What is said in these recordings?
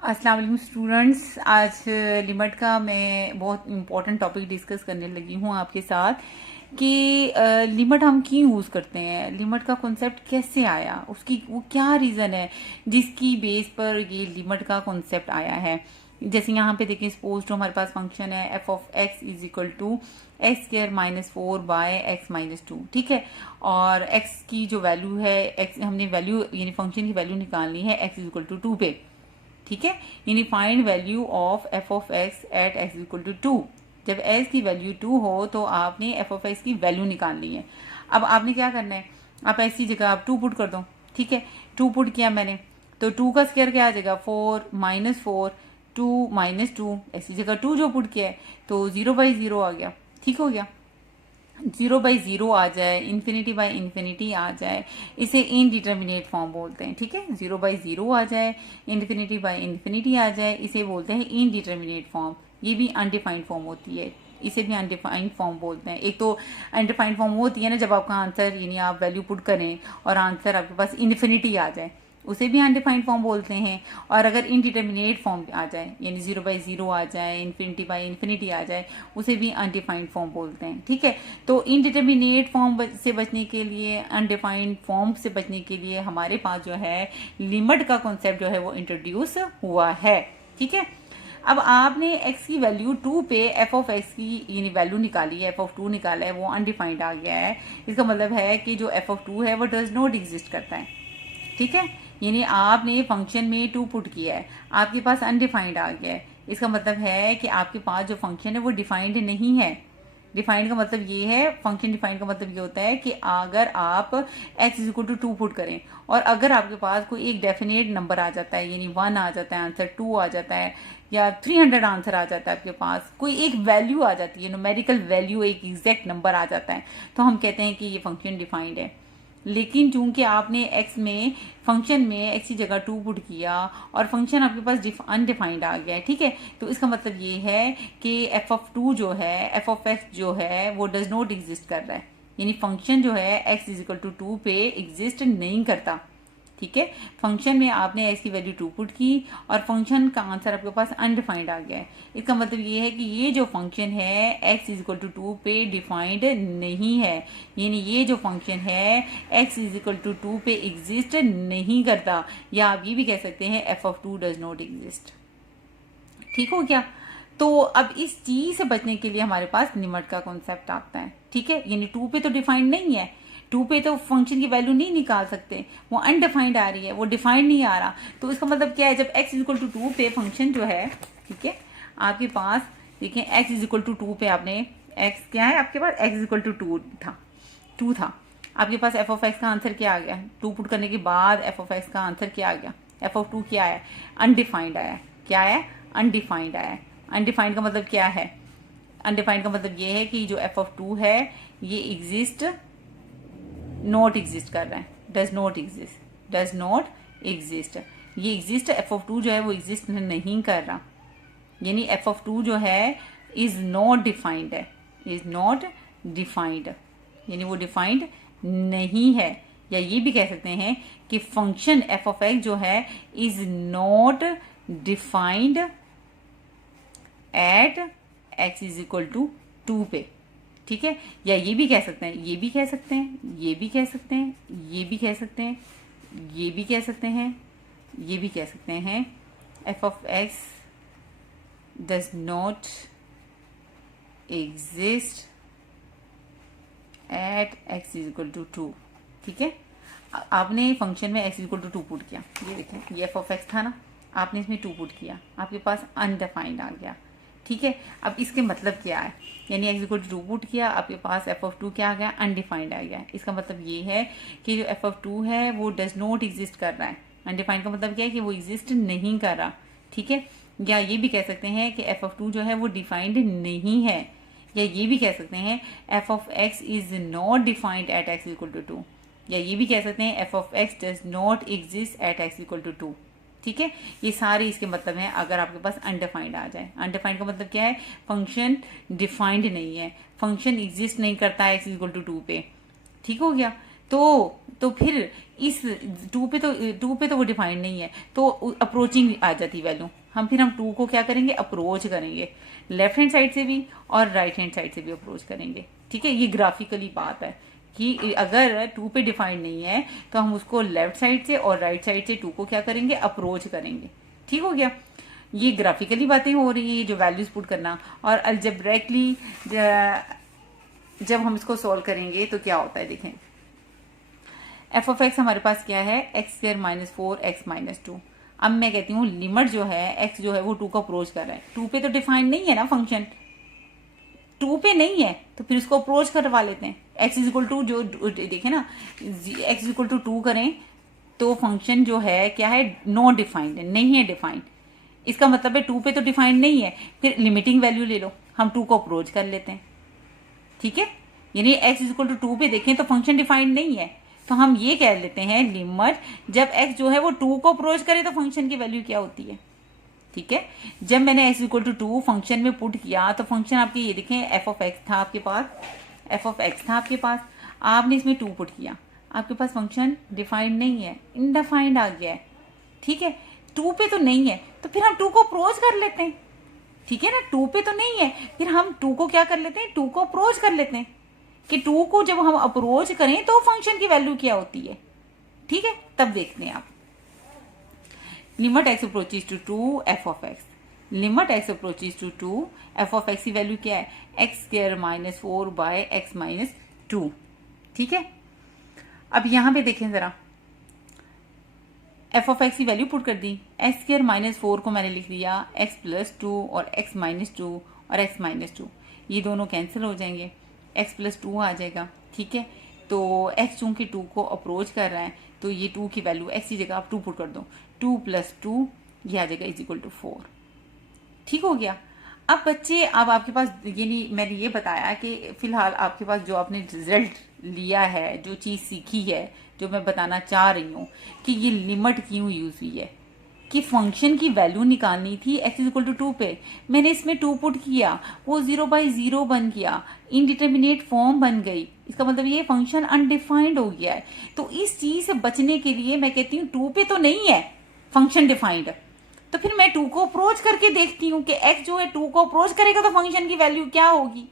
अस्सलाम वालेकुम स्टूडेंट्स। आज लिमिट का मैं बहुत इम्पोर्टेंट टॉपिक डिस्कस करने लगी हूँ आपके साथ कि लिमिट हम क्यों यूज़ करते हैं, लिमिट का कॉन्सेप्ट कैसे आया, उसकी वो क्या रीज़न है जिसकी बेस पर ये लिमिट का कॉन्सेप्ट आया है। जैसे यहाँ पे देखिए, सपोज टू हमारे पास फंक्शन है F of x is equal to X square minus 4 by x minus 2, ठीक है। और एक्स की जो वैल्यू है, एक्स हमने वैल्यू यानी फंक्शन की वैल्यू निकालनी है एक्स इज इक्वल टू 2 पे, ठीक है। यानी find value of F of X at x equal to 2। जब एक्स की वैल्यू 2 हो तो आपने एफ ऑफ एक्स की वैल्यू निकालनी है। अब आपने क्या करना है, आप ऐसी जगह आप 2 पुट कर दो, ठीक है। 2 पुट किया मैंने तो 2 का स्क्वायर क्या आ जाएगा, 4 माइनस 4, 2 माइनस 2, ऐसी जगह 2 जो पुट किया है तो 0/0 आ गया, ठीक हो गया। 0/0 आ जाए, इन्फिनिटी बाई इन्फिनिटी आ जाए, इसे इनडिटर्मिनेट फॉर्म बोलते हैं, ठीक है। 0/0 आ जाए, इन्फिनिटी बाई इन्फिनिटी आ जाए, इसे बोलते हैं इनडिटर्मिनेट फॉर्म। ये भी अनडिफाइंड फॉर्म होती है, इसे भी अनडिफाइंड फॉर्म बोलते हैं। एक तो अनडिफाइंड फॉर्म होती है ना जब आपका आंसर यानी आप वैल्यू पुट करें और आंसर आपके पास इन्फिनिटी आ जाए, उसे भी अनडिफाइंड फॉर्म बोलते हैं। और अगर इनडिटर्मिनेट फॉर्म आ जाए यानी 0/0 आ जाए, इन्फिनिटी बाई इन्फिनिटी आ जाए, उसे भी अनडिफाइंड फॉर्म बोलते हैं, ठीक है। तो इनडिटर्मिनेट फॉर्म से बचने के लिए, अनडिफाइंड फॉर्म से बचने के लिए हमारे पास जो है लिमिट का कॉन्सेप्ट जो है वो इंट्रोड्यूस हुआ है, ठीक है। अब आपने x की वैल्यू 2 पे एफ ऑफ एक्स की यानी वैल्यू निकाली है, एफ ऑफ 2 निकाला है, वो अनडिफाइंड आ गया है। इसका मतलब है कि जो एफ ऑफ 2 है वो डज नॉट एग्जिस्ट करता है, ठीक है। यानी आपने फंक्शन में 2 पुट किया है, आपके पास अनडिफाइंड आ गया है। इसका मतलब है कि आपके पास जो फंक्शन है वो डिफाइंड नहीं है। डिफाइंड का मतलब ये है, फंक्शन डिफाइंड का मतलब ये होता है कि अगर आप x is equal to 2 put करें और अगर आपके पास कोई एक डेफिनेट नंबर आ जाता है, यानी 1 आ जाता है आंसर, 2 आ जाता है या 300 आंसर आ जाता है, आपके पास कोई एक वैल्यू आ जाती है, न्यूमेरिकल वैल्यू, एक एग्जैक्ट नंबर आ जाता है, तो हम कहते हैं कि ये फंक्शन डिफाइंड है। लेकिन चूंकि आपने x में फंक्शन में x की जगह 2 पुट किया और फंक्शन आपके पास अनडिफाइंड आ गया है, ठीक है, तो इसका मतलब ये है कि एफ ऑफ 2 जो है, एफ ऑफ एक्स जो है वो डज नॉट एग्जिस्ट कर रहा है। यानी फंक्शन जो है x इज इक्वल टू 2 पे एग्जिस्ट नहीं करता, ठीक है। फंक्शन में आपने x की वैल्यू 2 पुट की और फंक्शन का आंसर आपके पास अनडिफाइंड आ गया है। इसका मतलब ये है कि ये जो फंक्शन है x इज इक्वल टू 2 पे डिफाइंड नहीं है। यानी ये जो फंक्शन है x इज इक्वल टू 2 पे एग्जिस्ट नहीं करता, या आप ये भी कह सकते हैं f of 2 does not exist, ठीक हो गया। तो अब इस चीज से बचने के लिए हमारे पास लिमिट का कॉन्सेप्ट आता है, ठीक है। यानी 2 पे तो डिफाइंड नहीं है, 2 पे तो फंक्शन की वैल्यू नहीं निकाल सकते, वो अनडिफाइंड आ रही है, वो डिफाइंड नहीं आ रहा। तो इसका मतलब क्या है, जब x इज इक्वल टू 2 पे फंक्शन जो है, ठीक है, आपके पास देखें x इज इक्वल टू 2 पे आपने x क्या है, आपके पास x इज इक्वल टू 2 था, आपके पास एफ ऑफ एक्स का आंसर क्या आ गया, 2 पुट करने के बाद एफ ऑफ एक्स का आंसर क्या आ गया, एफ ऑफ 2 क्या है, अनडिफाइंड आया। क्या है, अनडिफाइंड आया। अनडिफाइंड का मतलब क्या है, अनडिफाइंड का मतलब ये है कि जो एफ ऑफ 2 है ये एग्जिस्ट नॉट एग्जिस्ट कर रहा है, does not exist, does not exist. ये एग्जिस्ट, एफ ऑफ 2 जो है वो एग्जिस्ट नहीं कर रहा, यानी एफ ऑफ 2 जो है इज नॉट डिफाइंड है, इज नॉट डिफाइंड, यानी वो डिफाइंड नहीं है। या ये भी कह सकते हैं कि फंक्शन एफ ऑफ एक्स जो है is not defined at x is equal to 2 पे, ठीक है। या ये भी कह सकते हैं, ये भी कह सकते हैं, ये भी कह सकते हैं, ये भी कह सकते हैं, ये भी कह सकते हैं, ये भी कह सकते हैं f of x does not exist at x is equal to 2, ठीक है। आपने फंक्शन में एक्स इक्वल टू 2 पुट किया, ये देखें ये एफ ऑफ एक्स था ना, आपने इसमें 2 पुट किया, आपके पास अनडिफाइंड आ गया, ठीक है। अब इसके मतलब क्या है, यानी एक्स इक्वल टू 2 पुट किया, आपके पास एफ ऑफ 2 क्या आ गया, अनडिफाइंड आ गया। इसका मतलब ये है कि जो एफ ऑफ 2 है वो डज नॉट एग्जिस्ट कर रहा है। अनडिफाइंड का मतलब क्या है कि वो एग्जिस्ट नहीं कर रहा, ठीक है। या ये भी कह सकते हैं कि एफ ऑफ 2 जो है वो डिफाइंड नहीं है। या ये भी कह सकते हैं f of x is not defined at x equal to 2। या ये भी कह सकते हैं f of x does not exist at x equal to 2, ठीक है। ये सारे इसके मतलब हैं अगर आपके पास अनडिफाइंड आ जाए। अनडिफाइंड का मतलब क्या है, फंक्शन डिफाइंड नहीं है, फंक्शन एग्जिस्ट नहीं करता है एक्स इक्वल टू 2 पे, ठीक हो गया। तो फिर इस टू पे तो वो डिफाइंड नहीं है, तो अप्रोचिंग आ जाती वैल्यू। फिर हम टू को क्या करेंगे, अप्रोच करेंगे, लेफ्ट हैंड साइड से भी और राइट हैंड साइड से भी अप्रोच करेंगे। ठीक है, ये ग्राफिकली बात है कि अगर टू पे डिफाइंड नहीं है तो हम उसको लेफ्ट साइड से और राइट साइड से टू को क्या करेंगे, अप्रोच करेंगे। ठीक हो गया, ये ग्राफिकली बातें हो रही है, जो वैल्यूज पुट करना। और अलजेब्रिकली जब हम इसको सॉल्व करेंगे तो क्या होता है, देखें। एफ ऑफ एक्स हमारे पास क्या है, x square minus 4x minus 2। अब मैं कहती हूँ लिमिट जो है, एक्स जो है वो टू को अप्रोच कर रहा है। टू पे तो डिफाइंड नहीं है ना फंक्शन, टू पे नहीं है, तो फिर उसको अप्रोच करवा लेते हैं। एक्स इज इक्वल टू, जो देखे ना, एक्स इज इक्वल टू 2 करें तो फंक्शन जो है क्या है, नो डिफाइंड है, नहीं है डिफाइंड। इसका मतलब है टू पे तो डिफाइंड नहीं है, फिर लिमिटिंग वैल्यू ले लो, हम टू को अप्रोच कर लेते हैं। ठीक है, यानी एक्स इज इक्वल टू 2 पे देखें तो फंक्शन डिफाइंड नहीं है, तो हम ये कह लेते हैं लिमिट जब एक्स जो है वो 2 को अप्रोच करे तो फंक्शन की वैल्यू क्या होती है। ठीक है, जब मैंने एक्स इक्वल टू 2 फंक्शन में पुट किया तो फंक्शन आपके ये देखें, एफ ऑफ एक्स था आपके पास, एफ ऑफ एक्स था आपके पास, आपने इसमें 2 पुट किया, आपके पास फंक्शन डिफाइंड नहीं है, इनडिफाइंड आ गया है। ठीक है, 2 पे तो नहीं है, तो फिर हम 2 को अप्रोच कर लेते हैं। ठीक है ना, 2 पे तो नहीं है, फिर हम 2 को क्या कर लेते हैं, 2 को अप्रोच कर लेते हैं कि 2 को जब हम अप्रोच करें तो फंक्शन की वैल्यू क्या होती है। ठीक है, तब देखते हैं आप। Limit x approaches to 2 f of x, limit x approaches to 2 f of x की वैल्यू क्या है, x square minus 4 by x minus 2। ठीक है, अब यहां पे देखें जरा, एफ ऑफ एक्स की वैल्यू पुट कर दी, एक्स स्क्वायर माइनस 4 को मैंने लिख दिया एक्स प्लस 2 और एक्स माइनस 2 और एक्स माइनस 2, ये दोनों कैंसिल हो जाएंगे, एक्स प्लस 2 आ जाएगा। ठीक है, तो एक्स चूंकि 2 को अप्रोच कर रहा है तो ये 2 की वैल्यू एक्स की जगह आप 2 पुट कर दो, 2 प्लस 2 ये आ जाएगा इज इक्वल टू 4। ठीक हो गया। अब बच्चे, अब आपके पास यानी मैंने ये बताया कि फिलहाल आपके पास जो आपने रिजल्ट लिया है, जो चीज़ सीखी है, जो मैं बताना चाह रही हूँ कि ये लिमिट क्यों यूज हुई है, कि फंक्शन की वैल्यू निकालनी थी एक्स इज इक्वल टू 2 पे, मैंने इसमें 2 पुट किया, वो 0/0 बन गया, इनडिटर्मिनेट फॉर्म बन गई, इसका मतलब ये फंक्शन अनडिफाइंड हो गया है। तो इस चीज से बचने के लिए मैं कहती हूँ 2 पे तो नहीं है फंक्शन डिफाइंड, तो फिर मैं 2 को अप्रोच करके देखती हूँ कि एक्स जो है 2 को अप्रोच करेगा तो फंक्शन की वैल्यू क्या होगी।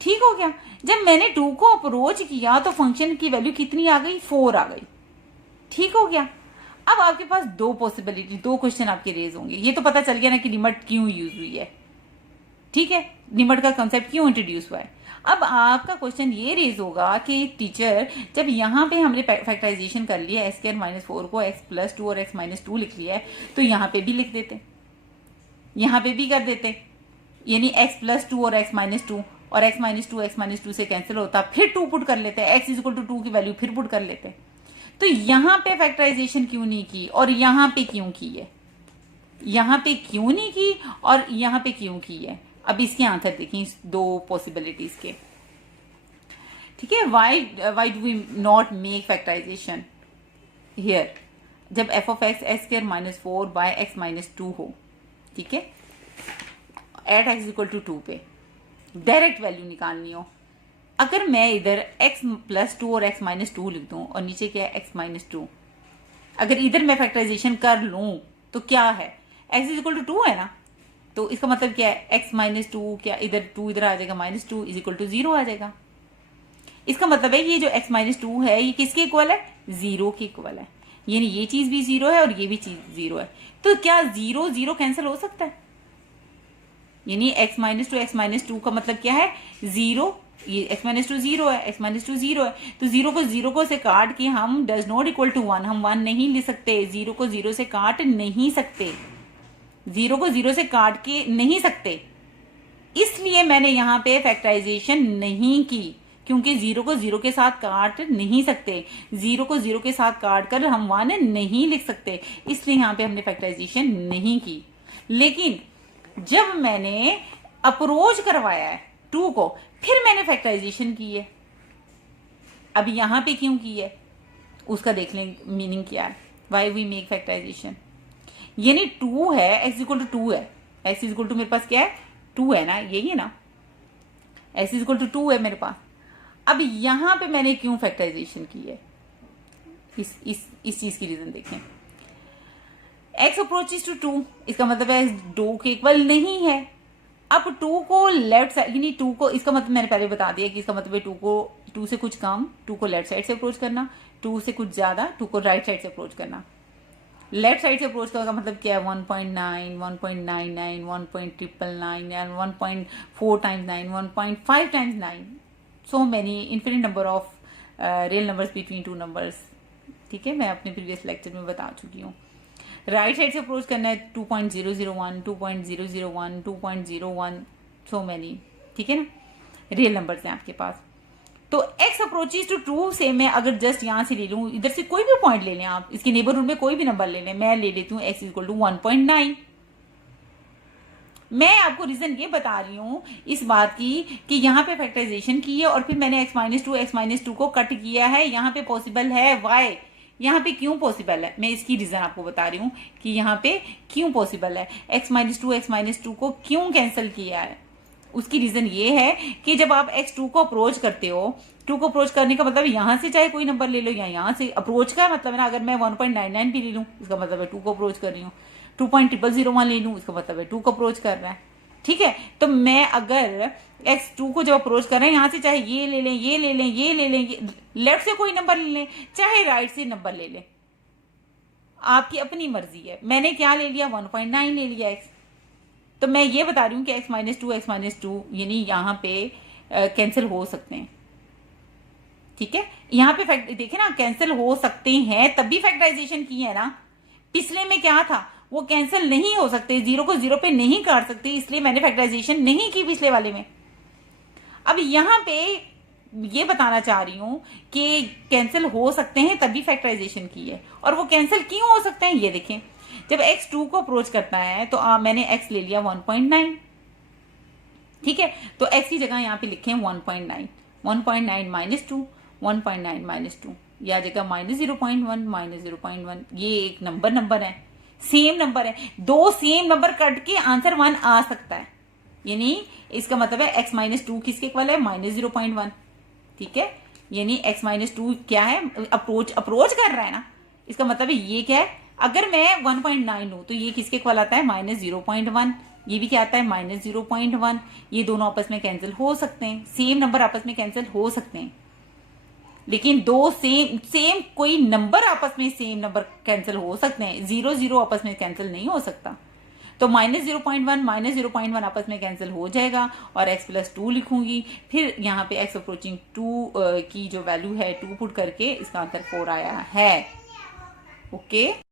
ठीक हो गया, जब मैंने 2 को अप्रोच किया तो फंक्शन की वैल्यू कितनी आ गई, 4 आ गई। ठीक हो गया। अब आपके पास दो पॉसिबिलिटी, दो क्वेश्चन आपके रेज होंगे। ये तो पता चल गया ना कि लिमिट क्यों यूज हुई है। ठीक है, लिमिट का कंसेप्ट क्यों इंट्रोड्यूस हुआ है। अब आपका क्वेश्चन ये रेज होगा कि टीचर, जब यहाँ पे हमने फैक्टराइजेशन कर लिया, एक्स स्क्वायर माइनस 4 को एक्स प्लस 2 और एक्स माइनस 2 लिख लिया है, तो यहाँ पे भी लिख देते, यहाँ पे भी कर देते, यानी एक्स प्लस 2 और एक्स माइनस 2 और एक्स माइनस 2 से कैंसिल होता, फिर 2 पुट कर लेते, एक्स इज इक्वल टू 2 की वैल्यू फिर पुट कर लेते। तो यहां पे फैक्टराइजेशन क्यों नहीं की और यहां पे क्यों की है, यहां पे क्यों नहीं की और यहां पे क्यों की है। अब इसके आंसर देखें दो पॉसिबिलिटीज के। ठीक है, why do we not make factorisation here, जब F of X X square minus 4 by x minus 2 हो। ठीक है, एट एक्स इक्वल टू 2 पे डायरेक्ट वैल्यू निकालनी हो, अगर मैं इधर x प्लस 2 और x माइनस 2 लिख दूं और नीचे क्या है x माइनस 2, अगर इधर मैं फैक्टराइजेशन कर लूं तो क्या है, x इज इक्वल टू 2 है ना, तो इसका मतलब क्या है, x माइनस 2, क्या इधर 2 इधर आ जाएगा, माइनस 2 इज इक्वल टू 0 आ जाएगा। इसका मतलब है ये जो x माइनस 2 है ये किसके इक्वल है, 0 के इक्वल है, यानी ये चीज भी 0 है और ये भी चीज 0 है। तो क्या 0 0 कैंसिल हो सकता है, यानी x माइनस 2 का मतलब क्या है, 0, ये x माइनस 2 0 है, x माइनस 2 0 है, तो 0 को से काट के हम डज नॉट इक्वल टू 1, हम 1 नहीं ले सकते, 0 को 0 से काट नहीं सकते, 0 को 0 से काट के नहीं सकते, इसलिए मैंने यहां पे फैक्टराइजेशन नहीं की, क्योंकि 0 को 0 के साथ काट नहीं सकते, 0 को 0 के साथ काट कर हम 1 नहीं लिख सकते, इसलिए यहां पे हमने फैक्टराइजेशन नहीं की। लेकिन जब मैंने अप्रोच करवाया है 2 को, फिर मैंने फैक्टराइजेशन की है, अब यहां पे क्यों की है उसका देख लें मीनिंग क्या है, वाई वी मेक फैक्टराइजेशन, यानी 2 है, एक्स इक्वल टू 2 है, एक्स इक्वल टू मेरे पास क्या है 2 है ना, यही है ना, एक्स इक्वल टू 2 है मेरे पास। अब यहां पे मैंने क्यों फैक्टराइजेशन की है, इस चीज की रीजन देखें। x अप्रोचेस टू 2, इसका मतलब है 2 के इक्वल नहीं है। अब 2 को लेफ्ट साइड, यानी 2 को, इसका मतलब मैंने पहले बता दिया कि इसका मतलब है 2 से कुछ कम, 2 को लेफ्ट साइड से अप्रोच करना, 2 से कुछ ज्यादा 2 को राइट साइड से अप्रोच करना। लेफ्ट साइड से अप्रोच करने का मतलब क्या है, 1.9, 1.99, 1.999 and 1.4 times 9, 1.5 times 9, so many infinite number of real numbers between two numbers. ठीक है, मैं अपने प्रीवियस लेक्चर में बता चुकी हूँ। राइट साइड से अप्रोच करना है 2.001, 2.001, 2.01, सो मैनी। ठीक है ना, रियल नंबर्स हैं आपके पास। तो x अप्रोचेस टू 2 से मैं अगर जस्ट यहां से ले लूं, इधर से कोई भी पॉइंट ले लें आप, इसके नेबरहुड में कोई भी नंबर ले लें, मैं ले लेती हूँ x इक्वल टू 1.9। मैं आपको रीजन ये बता रही हूं इस बात की कि यहां पे फैक्टराइजेशन की है और फिर मैंने x-2 को कट किया है। यहां पे पॉसिबल है y, यहाँ पे क्यों पॉसिबल है, मैं इसकी रीजन आपको बता रही हूँ कि यहाँ पे क्यों पॉसिबल है। x-2 को क्यों कैंसिल किया है, उसकी रीजन ये है कि जब आप x2 को अप्रोच करते हो, 2 को अप्रोच करने का मतलब यहां से चाहे कोई नंबर ले लो या यहां से अप्रोच का मतलब है ना, अगर मैं 1.99 भी ले लूं इसका मतलब है 2 को अप्रोच कर रही हूँ, 2.001 ले लूं इसका मतलब है 2 को अप्रोच कर रहा है। ठीक है, तो मैं अगर x2 को जब अप्रोच कर रहे हैं, यहां से चाहे ये ले लें, ये ले लें, ये ले लें, लेफ्ट से कोई नंबर ले लें, चाहे राइट से नंबर ले लें, आपकी अपनी मर्जी है। मैंने क्या ले लिया, 1.9 ले लिया x। तो मैं ये बता रही हूँ कि x-2 यानी यहाँ पे कैंसिल हो सकते हैं। ठीक है, यहाँ पे देखे ना, कैंसिल हो सकते हैं तभी फैक्टराइजेशन की है ना। पिछले में क्या था, वो कैंसिल नहीं हो सकते, 0 को 0 पे नहीं काट सकते, इसलिए मैंने फैक्टराइजेशन नहीं की पिछले वाले में। अब यहाँ पे ये बताना चाह रही हूं कि कैंसिल हो सकते हैं तभी फैक्टराइजेशन की है। और वो कैंसिल क्यों हो सकते हैं ये देखें, जब x2 को अप्रोच करता है तो मैंने x ले लिया 1.9। ठीक है, तो x की जगह यहाँ पे लिखें 1.9, 1.9 माइनस 2, 1.9 माइनस 2, या जगह -0.1, -0.1। ये एक नंबर है, सेम नंबर है, दो सेम नंबर कट के आंसर 1 आ सकता है, यानी इसका मतलब है x-2 किसके इक्वल है, -0.1। ठीक है, यानी x-2 क्या है, अप्रोच कर रहा है ना, इसका मतलब है ये क्या है, अगर मैं 1.9 लूं तो ये किसके इक्वल आता है, -0.1। ये भी क्या आता है, -0.1। ये दोनों आपस में कैंसिल हो सकते हैं, सेम नंबर आपस में कैंसिल हो सकते हैं, लेकिन दो सेम कोई नंबर आपस में सेम नंबर कैंसिल हो सकते हैं, 0 आपस में कैंसिल नहीं हो सकता। तो -0.1 आपस में कैंसिल हो जाएगा और x+2 लिखूंगी, फिर यहाँ पे x अप्रोचिंग 2 की जो वैल्यू है 2 पुट करके इसका आंसर 4 आया है। ओके।